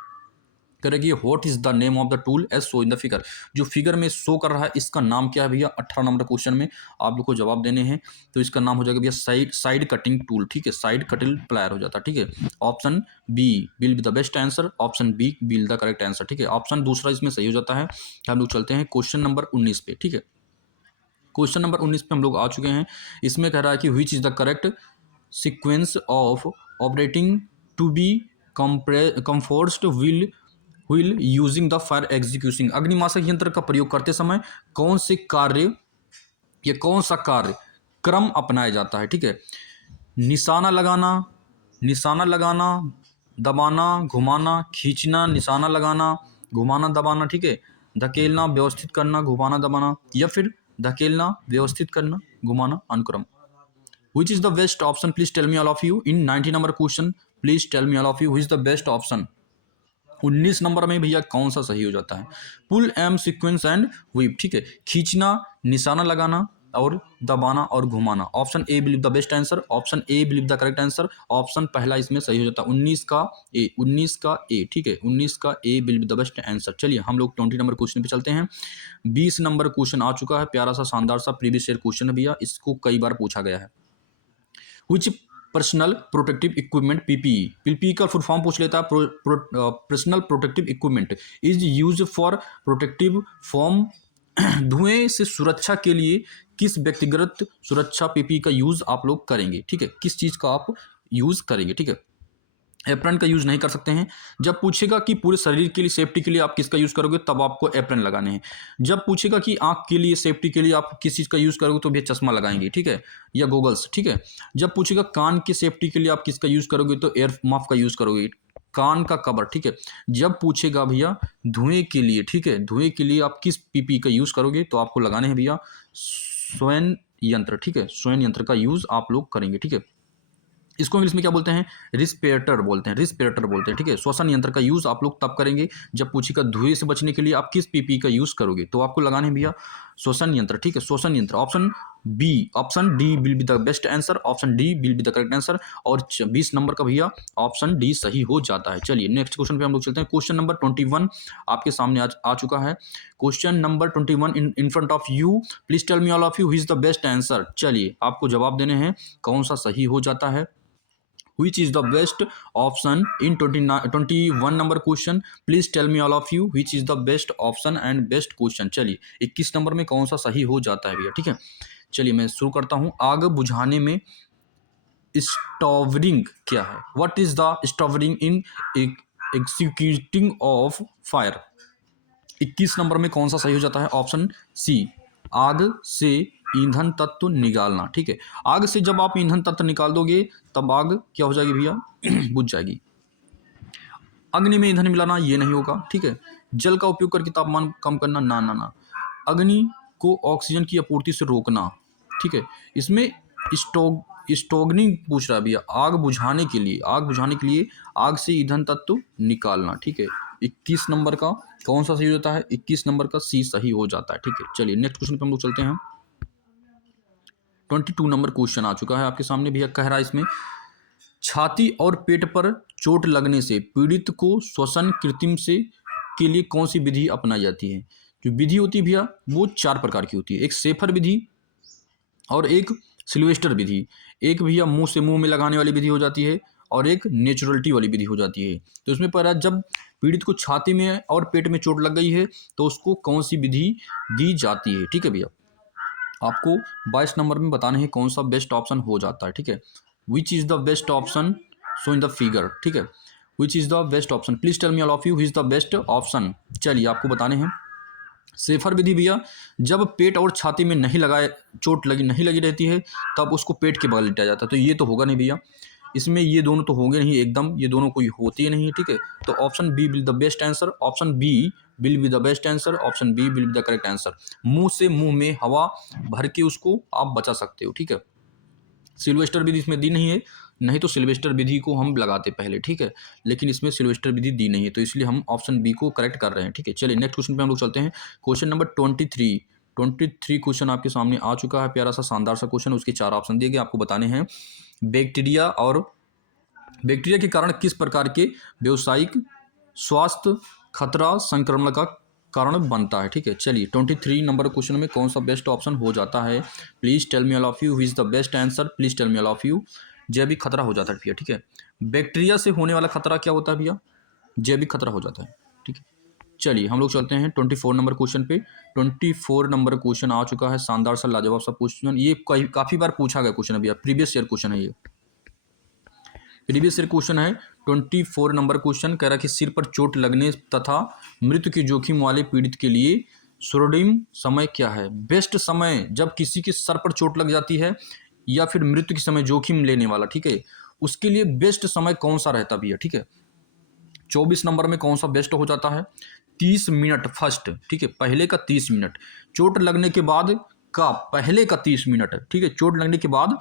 करेगी what is the name of the tool as show in the figure. जो फिगर में शो कर रहा है इसका नाम क्या है भैया? 18 नंबर क्वेश्चन में आप लोग को जवाब देने हैं। तो इसका नाम हो जाएगा भैया साइड कटिंग टूल, ठीक है। साइड कटिंग प्लायर हो जाता है, ठीक है। Option B will be the best answer, option B will the correct answer, ठीक है। ऑप्शन दूसरा इसमें सही हो जाता है। हम लोग चलते हैं क्वेश्चन नंबर 19 पे, ठीक है। क्वेश्चन नंबर 19 पे हम लोग आ चुके हैं। इसमें कह रहा है कि which is the correct sequence of operating to be conforced wheel using the fire execution. अग्निमाशक यंत्र का प्रयोग करते समय कौन से कार्य या कौन सा कार्य क्रम अपनाया जाता है, ठीक है। निशाना लगाना, निशाना लगाना, दबाना, घुमाना, खींचना, निशाना लगाना, घुमाना, दबाना, ठीक है। धकेलना, व्यवस्थित करना, घुमाना, दबाना, या फिर धकेलना, व्यवस्थित करना, घुमाना, अनुक्रम। Which is the best option? Please tell me all of you. In 90 number question, please tell me all of you. Which is the best option? 19 number में भैया कौन सा सही हो जाता है? पुल एम सीक्वेंस एंड व्हीप, ठीक है। खींचना, निशाना लगाना और दबाना और घुमाना। Option A believe the best answer, option A believe the correct answer, option पहला इसमें सही हो जाता है। 19 का ए, ठीक है। 19 का ए बिलीव द बेस्ट आंसर। चलिए हम लोग 20 नंबर क्वेश्चन पे चलते हैं। 20 नंबर क्वेश्चन आ चुका है, प्यारा सा शानदार सा प्रीवियस ईयर क्वेश्चन है भैया, इसको कई बार पूछा गया है। Which personal protective equipment PPE का फुल फॉर्म पूछ लेता है। Personal protective equipment is use for protective form. धुएं से सुरक्षा के लिए किस व्यक्तिगत सुरक्षा पीपीई का यूज आप लोग करेंगे, ठीक है। किस चीज का आप यूज करेंगे, ठीक है। एप्रन का यूज नहीं कर सकते हैं। जब पूछेगा कि पूरे शरीर के लिए सेफ्टी के लिए आप किसका यूज करोगे, तब आपको एप्रन लगाने हैं। जब पूछेगा कि आंख के लिए सेफ्टी के लिए आप किस चीज का यूज करोगे, तो भैया चश्मा लगाएंगे, ठीक है, या गोगल्स, ठीक है। जब पूछेगा कान की सेफ्टी के लिए आप किसका यूज करोगे, तो एयर मफ का यूज करोगे, कान का कवर, ठीक है। जब पूछेगा भैया धुएं के लिए, ठीक है, धुएं के लिए आप किस पीपी का यूज करोगे, तो आपको लगाने हैं भैया स्वयं यंत्र, ठीक है। स्वयं यंत्र का यूज आप लोग करेंगे, ठीक है। इसको इंग्लिश में क्या बोलते हैं? रिस्पिरेटर बोलते हैं, रिस्पिरेटर बोलते हैं, ठीक है। श्वसन यंत्र का यूज आप लोग तब करेंगे जब पूछेगा धुएं से बचने के लिए आप किस पीपी का यूज करोगे, तो आपको लगाने हैं भैया श्वसन यंत्र, ठीक है। श्वसन यंत्र। Option D will be the best answer, option D will be the correct answer. और 20 नंबर का भैया ऑप्शन डी सही हो जाता है। चलिए नेक्स्ट क्वेश्चन पे हम लोग चलते हैं। क्वेश्चन नंबर 21 आपके सामने आ चुका है। Question number 21 in front of you. Please tell me all of you which is the best answer. चलिए आपको जवाब देने हैं कौन सा सही हो जाता है। Which is the best option in 21 number question? Please tell me all of you which is the best option and best question. चलिए 21 नंबर में कौन सा सही हो जाता है भैया, ठीक है। चलिए मैं शुरू करता हूँ। आग बुझाने में स्टॉवरिंग क्या है? What is the storing in executing of fire? 21 number में कौन सा सही हो जाता है? ऑप्शन सी, आग से ईंधन तत्व निकालना, ठीक है। आग से जब आप ईंधन तत्व निकाल दोगे तब आग क्या हो जाएगी भैया? बुझ जाएगी। अग्नि में ईंधन मिलाना ये नहीं होगा, ठीक है। जल का उपयोग करके तापमान कम करना, ना ना ना। अग्नि को ऑक्सीजन की आपूर्ति से रोकना, ठीक है। इसमें स्टोगनिंग पूछ रहा है भैया, आग बुझाने के लिए आग से ईंधन तत्व निकालना, ठीक है। 21 नंबर का कौन सा सही होता है? 21 नंबर का सी सही हो जाता है, ठीक है। चलिए नेक्स्ट क्वेश्चन पे हम लोग चलते हैं। 22 नंबर क्वेश्चन आ चुका है आपके सामने भैया। कह रहा है इसमें छाती और पेट पर चोट लगने से पीड़ित को श्वसन कृत्रिम से के लिए कौन सी विधि अपनाई जाती है? जो विधि होती है भैया वो 4 प्रकार की होती है। एक सेफर विधि और एक सिल्वेस्टर विधि, एक भैया मुंह से मुंह में लगाने वाली विधि हो जाती है और एक नेचुरलिटी वाली विधि हो जाती है। तो इसमें पर जब पीड़ित को छाती में और पेट में चोट लग गई है तो उसको कौन सी विधि दी जाती है, ठीक है भैया। आपको 22 नंबर में बताने हैं कौन सा बेस्ट ऑप्शन हो जाता है, ठीक है। Which is the best option so in the figure, ठीक है। Which is the best option, please tell me all of you is the best option. चलिए आपको बताने हैं। सेफर विधि भैया जब पेट और छाती में नहीं लगी रहती है तब उसको पेट के बगल लिटाया जाता है, तो ये तो होगा नहीं भैया। इसमें ये दोनों तो होंगे नहीं एकदम, ये दोनों कोई होती ही नहीं, ठीक है। तो option B will the best answer, option B will be the best answer, option B will be the correct answer. मुंह से मुंह में हवा भर के उसको आप बचा सकते हो, ठीक है। सिल्वेस्टर विधि इसमें दी नहीं है, नहीं तो सिल्वेस्टर विधि को हम लगाते पहले, ठीक है, लेकिन इसमें सिल्वेस्टर विधि दी नहीं है, तो इसलिए हम ऑप्शन बी को करेक्ट कर रहे हैं, ठीक है। चलिए नेक्स्ट क्वेश्चन पे हम लोग चलते हैं। क्वेश्चन नंबर 23 क्वेश्चन आपके सामने आ चुका है, प्यारा सा शानदार सा क्वेश्चन, उसके 4 ऑप्शन दिए गए, आपको बताने हैं बैक्टीरिया के कारण किस प्रकार के व्यावसायिक स्वास्थ्य खतरा संक्रमण का कारण बनता है, ठीक है। चलिए 23 नंबर क्वेश्चन में कौन सा बेस्ट ऑप्शन हो जाता है, please tell me all of you who is the best answer, please tell me all of you. जैविक खतरा हो जाता है भैया, ठीक है। बैक्टीरिया से होने वाला खतरा क्या होता है भैया, जैविक खतरा हो जाता है, ठीक है। चलिए हम लोग चलते हैं 24 नंबर क्वेश्चन पे। 24 नंबर क्वेश्चन आ चुका है, शानदार सा लाजवाब सा क्वेश्चन, ये काफ़ी बार पूछा गया क्वेश्चन है भैया, प्रीवियस ईयर क्वेश्चन है ये, प्रीवियस ईयर क्वेश्चन है। 24 नंबर क्वेश्चन कह रहा कि सिर पर चोट लगने तथा मृत्यु के जोखिम वाले पीड़ित के लिए स्वर्णिम समय क्या है। बेस्ट समय जब किसी के सर पर चोट लग जाती है या फिर मृत्यु के समय जोखिम लेने वाला, ठीक है, उसके लिए बेस्ट समय कौन सा रहता भैया, ठीक है। 24 नंबर में कौन सा बेस्ट हो जाता है, 30 मिनट फर्स्ट, ठीक है, पहले का 30 मिनट, चोट लगने के बाद का पहले का 30 मिनट, ठीक है, चोट लगने के बाद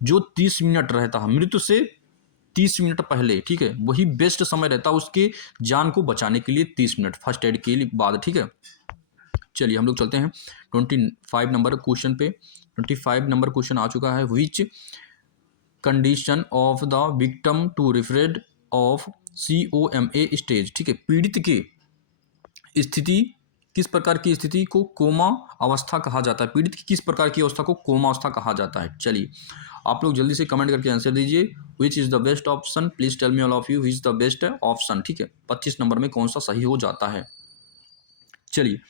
जो 30 मिनट रहता है मृत्यु से 30 मिनट पहले, ठीक है, वही बेस्ट समय रहता है उसके जान को बचाने के लिए, 30 मिनट फर्स्ट एड के बाद, ठीक है। चलिए हम लोग चलते हैं 25 नंबर क्वेश्चन पे। 25 नंबर क्वेश्चन आ चुका है, which condition of the victim to referred of COMA stage, ठीक है, पीड़ित की स्थिति किस प्रकार की स्थिति को कोमा अवस्था कहा जाता है, पीड़ित की किस प्रकार की अवस्था को कोमा अवस्था कहा जाता है। चलिए आप लोग जल्दी से कमेंट करके आंसर दीजिए, which is the best option, please tell me all of you which is the best option, ठीक है। 25 नंबर में कौन सा सही हो जाता है। चलिए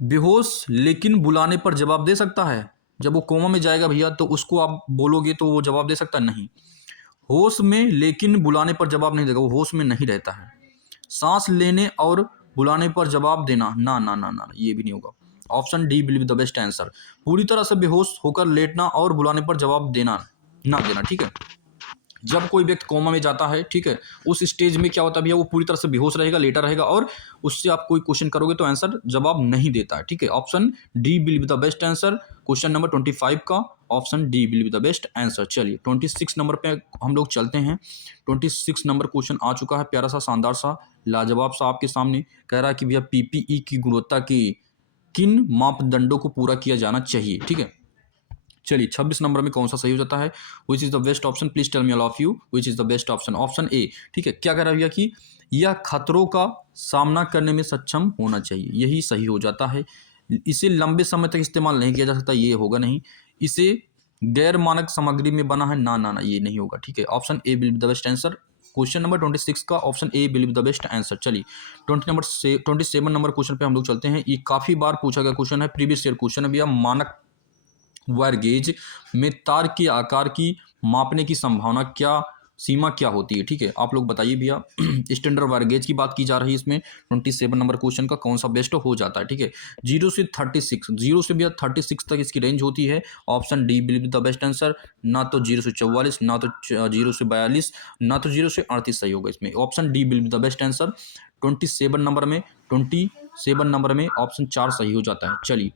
बेहोश लेकिन बुलाने पर जवाब दे सकता है, जब वो कोमा में जाएगा भैया तो उसको आप बोलोगे तो वो जवाब दे सकता नहीं। होश में लेकिन बुलाने पर जवाब नहीं देगा, वो होश में नहीं रहता है। सांस लेने और बुलाने पर जवाब देना, ना ना ना ना, ये भी नहीं होगा। Option D will be the best answer, पूरी तरह से बेहोश होकर लेटना और बुलाने पर जवाब देना ना देना, ठीक है। जब कोई व्यक्ति कोमा में जाता है, ठीक है, उस स्टेज में क्या होता है भैया, वो पूरी तरह से बेहोश रहेगा, लेटा रहेगा, और उससे आप कोई क्वेश्चन करोगे तो आंसर जवाब नहीं देता है, ठीक है। Option D will be the best answer, question number 25 का option D will be the best answer. चलिए 26 नंबर पे हम लोग चलते हैं। 26 नंबर क्वेश्चन आ चुका है, प्यारा सा शानदार सा लाजवाब सा आपके सामने, कह रहा है कि भैया PPE की गुणवत्ता के किन मापदंडों को पूरा किया जाना चाहिए, ठीक है। चलिए 26 नंबर में कौन सा सही हो जाता है, which is the best option, please tell me all of you which is the best option. Option A, ठीक है, क्या कह रहा है भैया कि यह खतरों का सामना करने में सक्षम होना चाहिए, यही सही हो जाता है। इसे लंबे समय तक इस्तेमाल नहीं किया जा सकता, ये होगा नहीं। इसे गैर मानक सामग्री में बना है, ना ना ना, ये नहीं होगा, ठीक है। Option A will be the best answer, question number 26 का option A will be the best answer. चलिए 27 नंबर क्वेश्चन पे हम लोग चलते हैं। ये काफ़ी बार पूछा गया क्वेश्चन है, प्रीवियस ईयर क्वेश्चन है भैया। मानक वायर गेज में तार के आकार की मापने की संभावना क्या, सीमा क्या होती है, ठीक है, आप लोग बताइए भैया। स्टैंडर्ड वायर गेज की बात की जा रही है इसमें। 27 नंबर क्वेश्चन का कौन सा बेस्ट हो जाता है, ठीक है। 0 से 36, 0 से भैया 36 तक इसकी रेंज होती है। Option D will be the best answer, ना तो 0 से 44, ना तो 0 से 42, ना तो 0 से 38 सही होगा इसमें। Option D will be the best answer. 27 number में ऑप्शन 4 सही हो जाता है। चलिए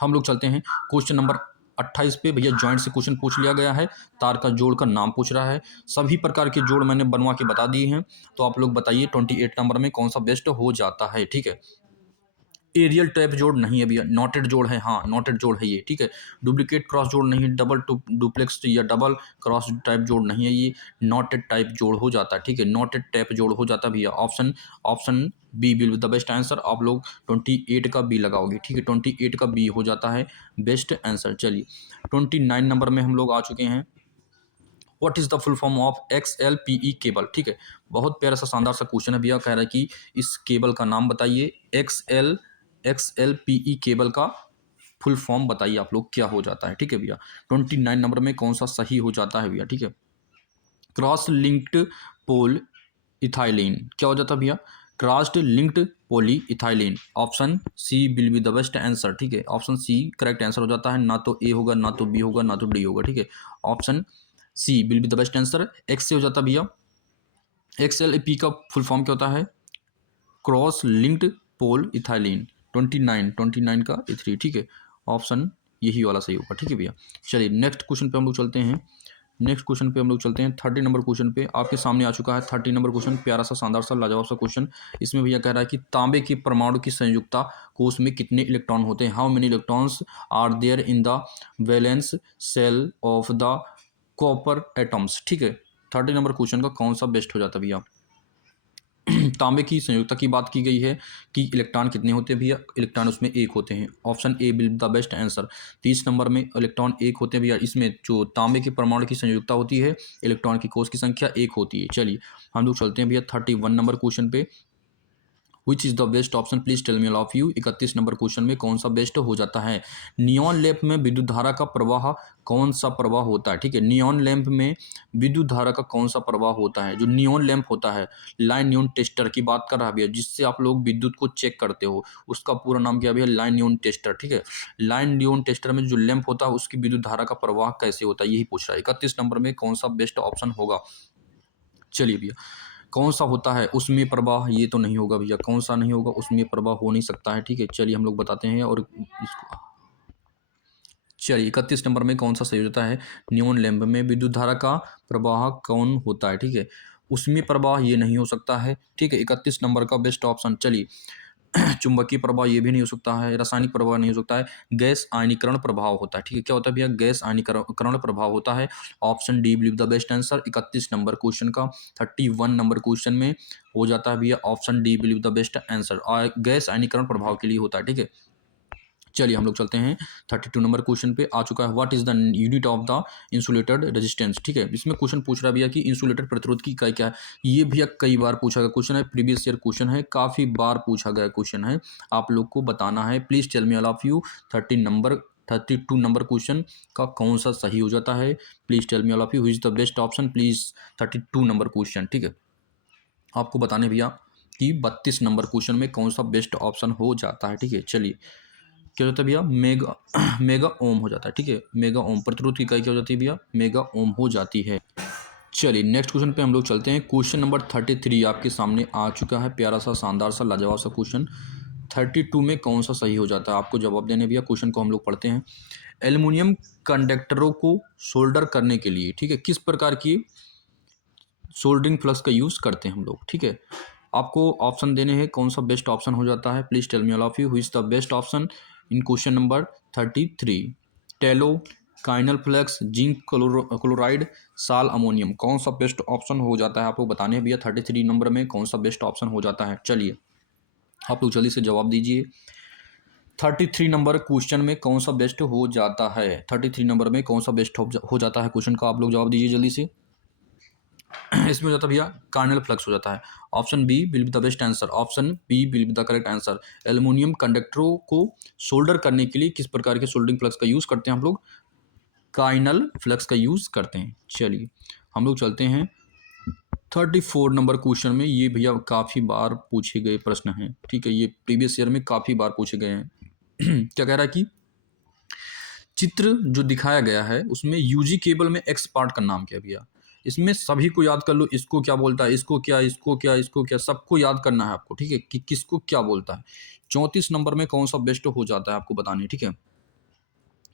हम लोग चलते हैं क्वेश्चन नंबर 28 पे। भैया जॉइंट से क्वेश्चन पूछ लिया गया है, तार का जोड़ का नाम पूछ रहा है, सभी प्रकार के जोड़ मैंने बनवा के बता दिए हैं, तो आप लोग बताइए 28 नंबर में कौन सा बेस्ट हो जाता है, ठीक है। एरियल टाइप जोड़ नहीं है भैया, नॉटेड जोड़ है, हाँ नॉटेड जोड़ है ये, ठीक है। डुप्लीकेट क्रॉस जोड़ नहीं, डबल डुप्लेक्स या डबल क्रॉस टाइप जोड़ नहीं है, ये नॉटेड टाइप जोड़ हो जाता है, ठीक है, नॉटेड टाइप जोड़ हो जाता है भैया। Option B will be the best answer, आप लोग 28 का बी लगाओगे, ठीक है, 28 का बी हो जाता है बेस्ट आंसर। चलिए 29 नंबर में हम लोग आ चुके हैं। What is the full form of XLPE cable, ठीक है, बहुत प्यारा सा शानदार सा क्वेश्चन है भैया। कह रहा है कि इस केबल का नाम बताइए, XLPE केबल का फुल फॉर्म बताइए आप लोग क्या हो जाता है, ठीक है भैया। 29 नंबर में कौन सा सही हो जाता है भैया, ठीक है। क्रॉस लिंक्ड पोल इथाइलिन क्या हो जाता है भैया, crossed linked polyethylene. Option C will be the best answer, ठीक है, ऑप्शन सी करेक्ट आंसर हो जाता है, ना तो ए होगा, ना तो बी होगा, ना तो डी होगा, ठीक है। Option C will be the best answer. एक्स से हो जाता भैया XLAP का फुल फॉर्म क्या होता है? क्रॉस लिंक्ड पोल इथाइलिन। 29 का E3, ठीक है। ऑप्शन यही वाला सही होगा, ठीक है भैया। चलिए नेक्स्ट क्वेश्चन पे हम लोग चलते हैं। 30 नंबर क्वेश्चन पे आपके सामने आ चुका है। 30 नंबर क्वेश्चन प्यारा सा, शानदार सा, लाजवाब सा क्वेश्चन। इसमें भैया कह रहा है कि तांबे के परमाणु की संयुक्ता कोष में कितने इलेक्ट्रॉन होते हैं? How many electrons are there in the valence shell of the copper atoms, ठीक है। 30 नंबर क्वेश्चन का कौन सा बेस्ट हो जाता है भैया? तांबे की संयुक्ता की बात की गई है कि इलेक्ट्रॉन कितने होते हैं भैया? इलेक्ट्रॉन उसमें एक होते हैं। Option A will the best answer. 30 number में इलेक्ट्रॉन एक होते हैं भैया। इसमें जो तांबे के परमाणु की संयुक्ता होती है, इलेक्ट्रॉन की कोष की संख्या एक होती है। चलिए हम लोग चलते हैं भैया 31 नंबर क्वेश्चन पे। Which is the best option please tell me all of you. 31 number question में कौन सा बेस्ट हो जाता है? नियॉन लैंप में विद्युत धारा का प्रवाह कौन सा प्रवाह होता है? ठीक है, नियॉन लैंप में विद्युत धारा का कौन सा प्रवाह होता है? जो नियॉन लैंप होता है, लाइन नियॉन टेस्टर की बात कर रहा है भैया, जिससे आप लोग विद्युत को चेक करते हो, उसका पूरा नाम क्या भैया? लाइन नियॉन टेस्टर, ठीक है। लाइन नियॉन टेस्टर में जो लैंप होता है उसकी विद्युत धारा का प्रवाह कैसे होता है, यही पूछ रहा है। 31 नंबर में कौन सा बेस्ट ऑप्शन होगा? चलिए भैया कौन सा होता है उसमें प्रवाह? ये तो नहीं होगा भैया, कौन सा नहीं होगा उसमें प्रवाह? हो नहीं सकता है, ठीक है। चलिए हम लोग बताते हैं और इसको। चलिए 31 नंबर में कौन सा सही होता है? नियॉन लैंप में विद्युत धारा का प्रवाह कौन होता है, ठीक है। उसमें प्रवाह ये नहीं हो सकता है, ठीक है। 31 नंबर का बेस्ट ऑप्शन। चलिए चुंबकीय प्रभाव ये भी नहीं हो सकता है, रासायनिक प्रभाव नहीं हो सकता है, गैस आयनीकरण प्रभाव होता है, ठीक है। क्या होता है भैया? गैस आयनीकरण प्रभाव होता है। Option D believe the best answer. 31 number question का 31 नंबर क्वेश्चन में हो जाता है भैया option D believe the best answer, और गैस आयनीकरण प्रभाव के लिए होता है, ठीक है। चलिए हम लोग चलते हैं 32 नंबर क्वेश्चन पे आ चुका है। What is the unit of the insulated resistance, ठीक है। इसमें क्वेश्चन पूछ रहा है भैया कि इंसुलेटेड प्रतिरोध की इकाई क्या है। ये भैया कई बार पूछा गया क्वेश्चन है, प्रीवियस ईयर क्वेश्चन है, काफ़ी बार पूछा गया क्वेश्चन है। आप लोग को बताना है। Please tell me all of you 32 number question का कौन सा सही हो जाता है? Please tell me all of you is the best option please. 32 number question, ठीक है। आपको बताने भैया कि 32 नंबर क्वेश्चन में कौन सा बेस्ट ऑप्शन हो जाता है, ठीक है। चलिए क्या होता है भैया? मेगा मेगा ओम हो जाता है, ठीक है। मेगा ओम प्रतिरोध की इकाई क्या हो जाती है भैया? मेगा ओम हो जाती है। चलिए नेक्स्ट क्वेश्चन पे हम लोग चलते हैं। क्वेश्चन नंबर 33 आपके सामने आ चुका है। प्यारा सा, शानदार सा, लाजवाब सा क्वेश्चन। 32 में कौन सा सही हो जाता है? आपको जवाब देने भैया। क्वेश्चन को हम लोग पढ़ते हैं। एल्युमिनियम कंडक्टरों को सोल्डर करने के लिए, ठीक है, किस प्रकार की सोल्डरिंग फ्लक्स का यूज़ करते हैं हम लोग, ठीक है। आपको ऑप्शन देने हैं, कौन सा बेस्ट ऑप्शन हो जाता है? Please tell me all of you who is the best option in question number 33। Tallow, काइनल flux, zinc chloride, sal ammonium, कौन सा बेस्ट ऑप्शन हो जाता है? आपको बताने हैं भैया 33 नंबर में कौन सा बेस्ट ऑप्शन हो जाता है। चलिए आप लोग जल्दी से जवाब दीजिए। 33 नंबर क्वेश्चन में कौन सा बेस्ट हो जाता है? 33 नंबर में कौन सा बेस्ट हो जाता है क्वेश्चन का? आप लोग जवाब दीजिए जल्दी से। इसमें हो जाता है भैया कार्नल फ्लक्स हो जाता है। Option B will be the best answer. Option B will be the correct answer. Aluminium कंडक्टरों को सोल्डर करने के लिए किस प्रकार के सोल्डरिंग फ्लक्स का यूज़ करते हैं हम लोग? कार्नल फ्लक्स का यूज़ करते हैं। चलिए हम लोग चलते हैं 34 नंबर क्वेश्चन में। ये भैया काफ़ी बार पूछे गए प्रश्न हैं, ठीक है। ये प्रीवियस ईयर में काफ़ी बार पूछे गए हैं। क्या कह रहा है कि चित्र जो दिखाया गया है उसमें यूजी केबल में एक्स पार्ट का नाम क्या है भैया? इसमें सभी को याद कर लो, इसको क्या बोलता है, इसको क्या, इसको क्या, इसको क्या, सबको याद करना है आपको, ठीक है, कि किसको क्या बोलता है। 34 नंबर में कौन सा बेस्ट हो जाता है आपको बताने, ठीक है।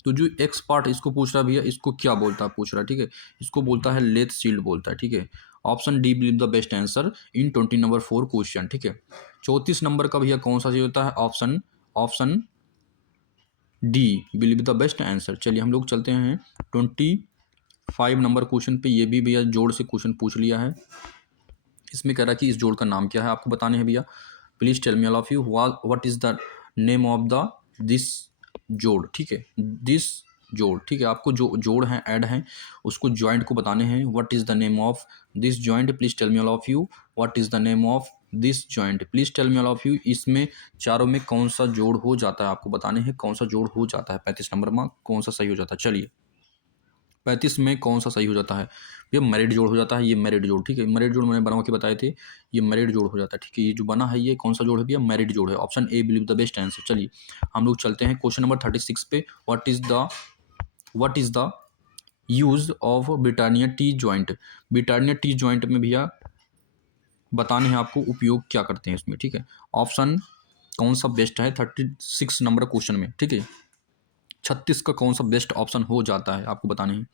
तो जो एक्स पार्ट इसको पूछ रहा है भैया, इसको क्या बोलता है पूछ रहा है, ठीक है। इसको बोलता है लेथ शील्ड बोलता है, ठीक है। Option D believe the best answer in 20 number 4 question, ठीक है। 34 नंबर का भैया कौन सा सही होता है? Option option D will be the best answer. चलिए हम लोग चलते हैं 25 नंबर क्वेश्चन पे। ये भी भैया जोड़ से क्वेश्चन पूछ लिया है। इसमें कह रहा है कि इस जोड़ का नाम क्या है? आपको बताने हैं भैया। Please tell me all of you what is the name of the this जोड़, ठीक है। दिस जोड़, ठीक है। आपको जो जोड़ हैं, ऐड हैं, उसको जॉइंट को बताने हैं। What is the name of this joint? Please tell me all of you what is the name of this joint? Please tell me all of you इसमें चारों में कौन सा जोड़ हो जाता है? आपको बताने हैं कौन सा जोड़ हो जाता है। 35 नंबर में कौन सा सही हो जाता है? चलिए 35 में कौन सा सही हो जाता है? ये मेरिट जोड़ हो जाता है। ये मेरिट जोड़, ठीक है। मेरिट जोड़ मैंने बना के बताए थे, ये मेरिट जोड़ हो जाता है, ठीक है। ये जो बना है ये कौन सा जोड़ है भैया? मेरिट जोड़ है। Option A believe the best answer. चलिए हम लोग चलते हैं क्वेश्चन नंबर 36 पे। What is the use of Britannia T joint. Britannia T joint में भैया बताने हैं आपको उपयोग क्या करते हैं इसमें, ठीक है। ऑप्शन कौन सा बेस्ट है 36 नंबर क्वेश्चन में, ठीक है। 36 का कौन सा बेस्ट ऑप्शन हो जाता है आपको बताने हैं।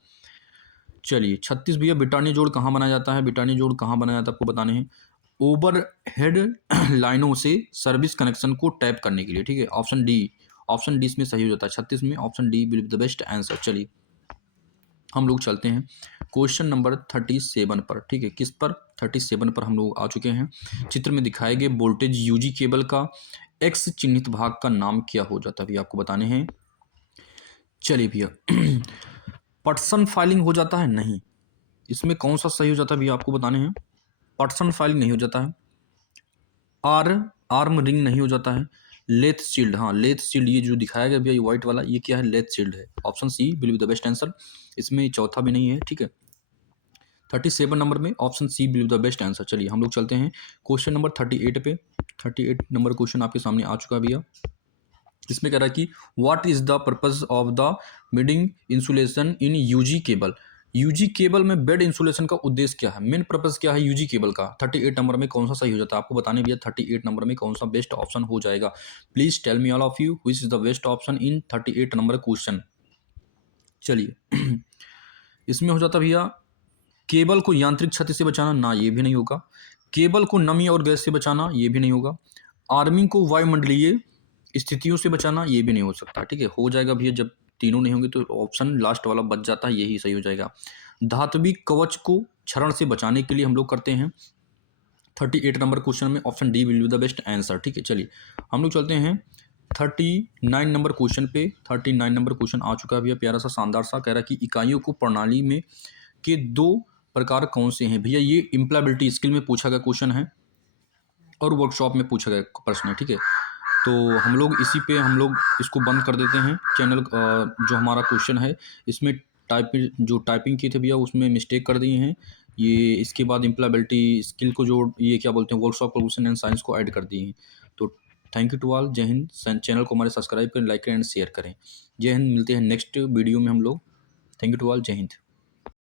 चलिए 36 भैया, ब्रिटानिया जोड़ कहाँ बनाया जाता है, ब्रिटानिया जोड़ कहाँ बनाया जाता है आपको बताने हैं। ओवर हेड लाइनों से सर्विस कनेक्शन को टैप करने के लिए, ठीक है। ऑप्शन डी, ऑप्शन डी इसमें सही हो जाता है 36 में, option D will be the best answer. चलिए हम लोग चलते हैं क्वेश्चन नंबर 37 पर, ठीक है। किस पर, 37 पर हम लोग आ चुके हैं। चित्र में दिखाए गए वोल्टेज यूजी केबल का एक्स चिन्हित भाग का नाम क्या हो जाता है भैया आपको बताने हैं। चलिए भैया पटसन फाइलिंग हो जाता है, नहीं। इसमें कौन सा सही हो जाता है भैया आपको बताने हैं। पटसन फाइलिंग नहीं हो जाता है। आर्म रिंग नहीं हो जाता है। लेथ शील्ड, हाँ लेथ शील्ड ये जो दिखाया गया भैया ये व्हाइट वाला, ये क्या है, लेथ शील्ड है। Option C will be the best answer. इसमें चौथा भी नहीं है, ठीक है। 37 नंबर में option C will be the best answer. चलिए हम लोग चलते हैं क्वेश्चन नंबर 38 पे। 38 नंबर क्वेश्चन आपके सामने आ चुका है भैया। इसमें कह रहा है कि what is the purpose of the bedding insulation in UG cable. UG cable में बेड इंसुलेशन का उद्देश्य क्या है, मेन पर्पज क्या है यूजी केबल का। 38 नंबर में कौन सा सही हो जाता है आपको बताने भैया। 38 नंबर में कौन सा बेस्ट ऑप्शन हो जाएगा। Please tell me all of you which is the best option in 38 number question. चलिए इसमें हो जाता भैया केबल को यांत्रिक क्षति से बचाना, ना ये भी नहीं होगा। केबल को नमी और गैस से बचाना, ये भी नहीं होगा। आर्मिंग को वायुमंडलीय स्थितियों से बचाना, ये भी नहीं हो सकता, ठीक है। हो जाएगा भैया जब तीनों नहीं होंगे तो ऑप्शन लास्ट वाला बच जाता है, यही सही हो जाएगा। धात्विक कवच को क्षरण से बचाने के लिए हम लोग करते हैं 38 नंबर क्वेश्चन में, option D will be the best answer, ठीक है। चलिए हम लोग चलते हैं 39 नंबर क्वेश्चन पे। 39 नंबर क्वेश्चन आ चुका है भैया, प्यारा सा शानदार सा। कह रहा है कि इकाइयों को प्रणाली में के दो प्रकार कौन से हैं भैया। ये इम्प्लॉयबिलिटी स्किल में पूछा गया क्वेश्चन है और वर्कशॉप में पूछा गया प्रश्न है, ठीक है। तो हम लोग इसी पे हम लोग इसको बंद कर देते हैं चैनल। जो हमारा क्वेश्चन है इसमें टाइपिंग की थे भैया उसमें मिस्टेक कर दिए हैं ये। इसके बाद इम्प्लॉयबिलिटी स्किल को जो ये क्या बोलते हैं वर्कशॉप क्वेश्चन एंड साइंस को ऐड कर दिए हैं। तो थैंक यू टू ऑल, जय हिंद। चैनल को हमारे सब्सक्राइब करें, लाइक करें एंड शेयर करें। जय हिंद, मिलते हैं नेक्स्ट वीडियो में हम लोग। थैंक यू टू ऑल, जय हिंद।